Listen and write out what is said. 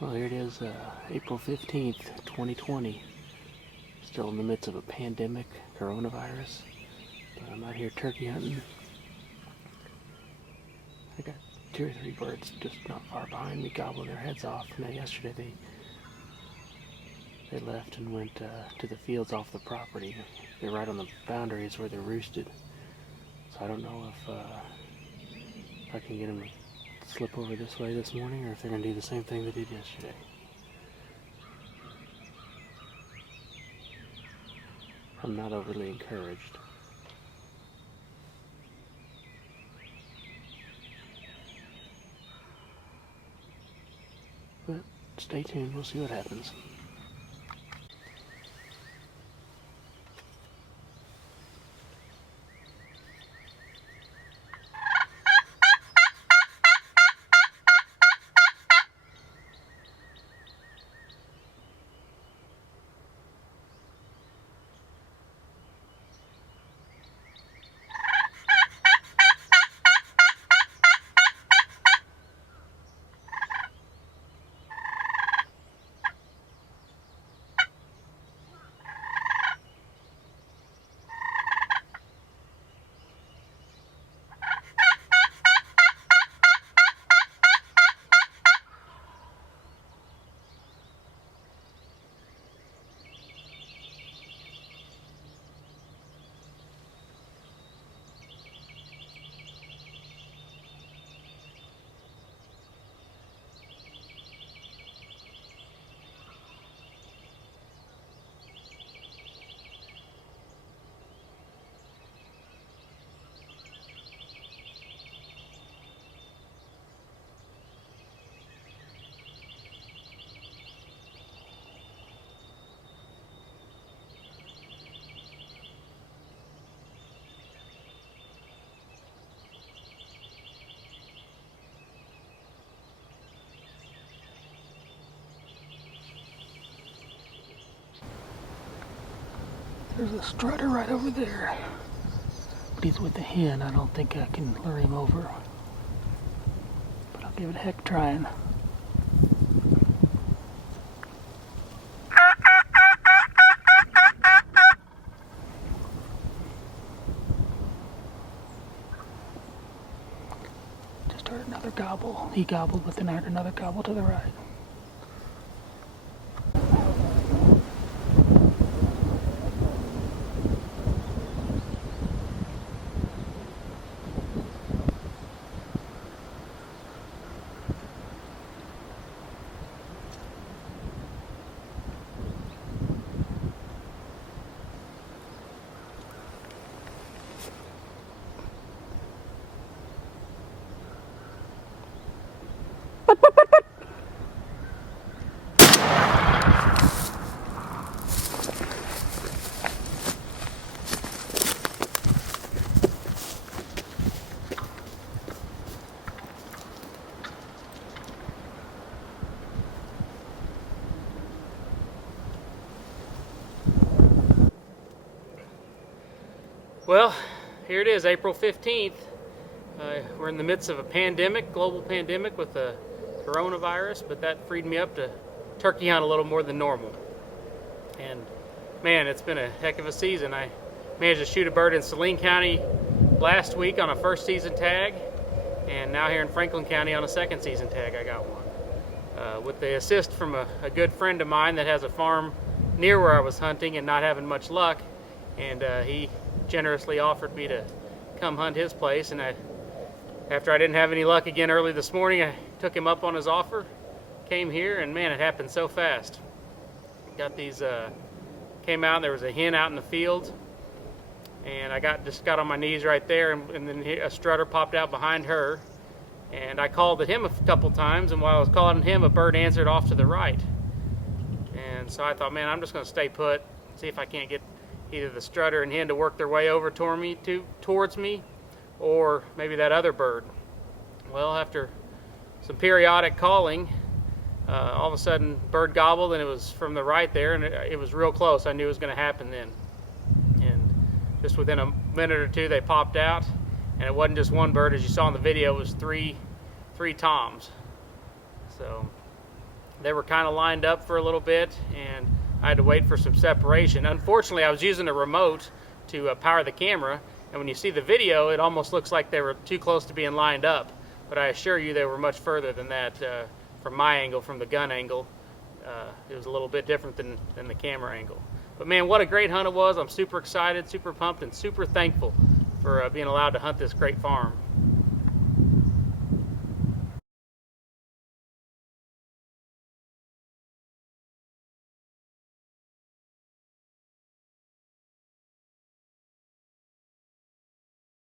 Well, here it is, April 15th, 2020. Still in the midst of a pandemic, coronavirus. But I'm out here turkey hunting. I got 2 or 3 birds just not far behind me gobbling their heads off. Now, yesterday they left and went to the fields off the property. They're right on the boundaries where they're roosted. So I don't know if I can get them to slip over this way this morning, or if they're going to do the same thing they did yesterday. I'm not overly encouraged. But stay tuned, we'll see what happens. There's a strutter right over there. But he's with the hen. I don't think I can lure him over. But I'll give it a heck trying. Just heard another gobble. He gobbled, but then I heard another gobble to the right. Well, here it is, April 15th. We're in the midst of a pandemic, global pandemic with the coronavirus, but that freed me up to turkey hunt a little more than normal. And man, it's been a heck of a season. I managed to shoot a bird in Saline County last week on a first season tag, and now here in Franklin County on a second season tag I got one. With the assist from a good friend of mine that has a farm near where I was hunting and not having much luck, and he generously offered me to come hunt his place, and after I didn't have any luck again early this morning, I took him up on his offer, came here, and man, it happened so fast. Got these, came out, and there was a hen out in the field, and I just got on my knees right there, and then a strutter popped out behind her, and I called at him a couple times, and while I was calling at him, a bird answered off to the right. And so I thought, man, I'm just going to stay put, see if I can't get either the strutter and hen to work their way over towards me, or maybe that other bird. Well, after some periodic calling, all of a sudden bird gobbled, and it was from the right there, and it was real close. I knew it was going to happen then. And just within a minute or two, they popped out, and it wasn't just one bird. As you saw in the video, it was three toms. So They were kind of lined up for a little bit, and I had to wait for some separation. Unfortunately, I was using a remote to power the camera, and when you see the video, it almost looks like they were too close to being lined up. But I assure you they were much further than that from my angle, from the gun angle. It was a little bit different than the camera angle. But man, what a great hunt it was. I'm super excited, super pumped, and super thankful for being allowed to hunt this great farm.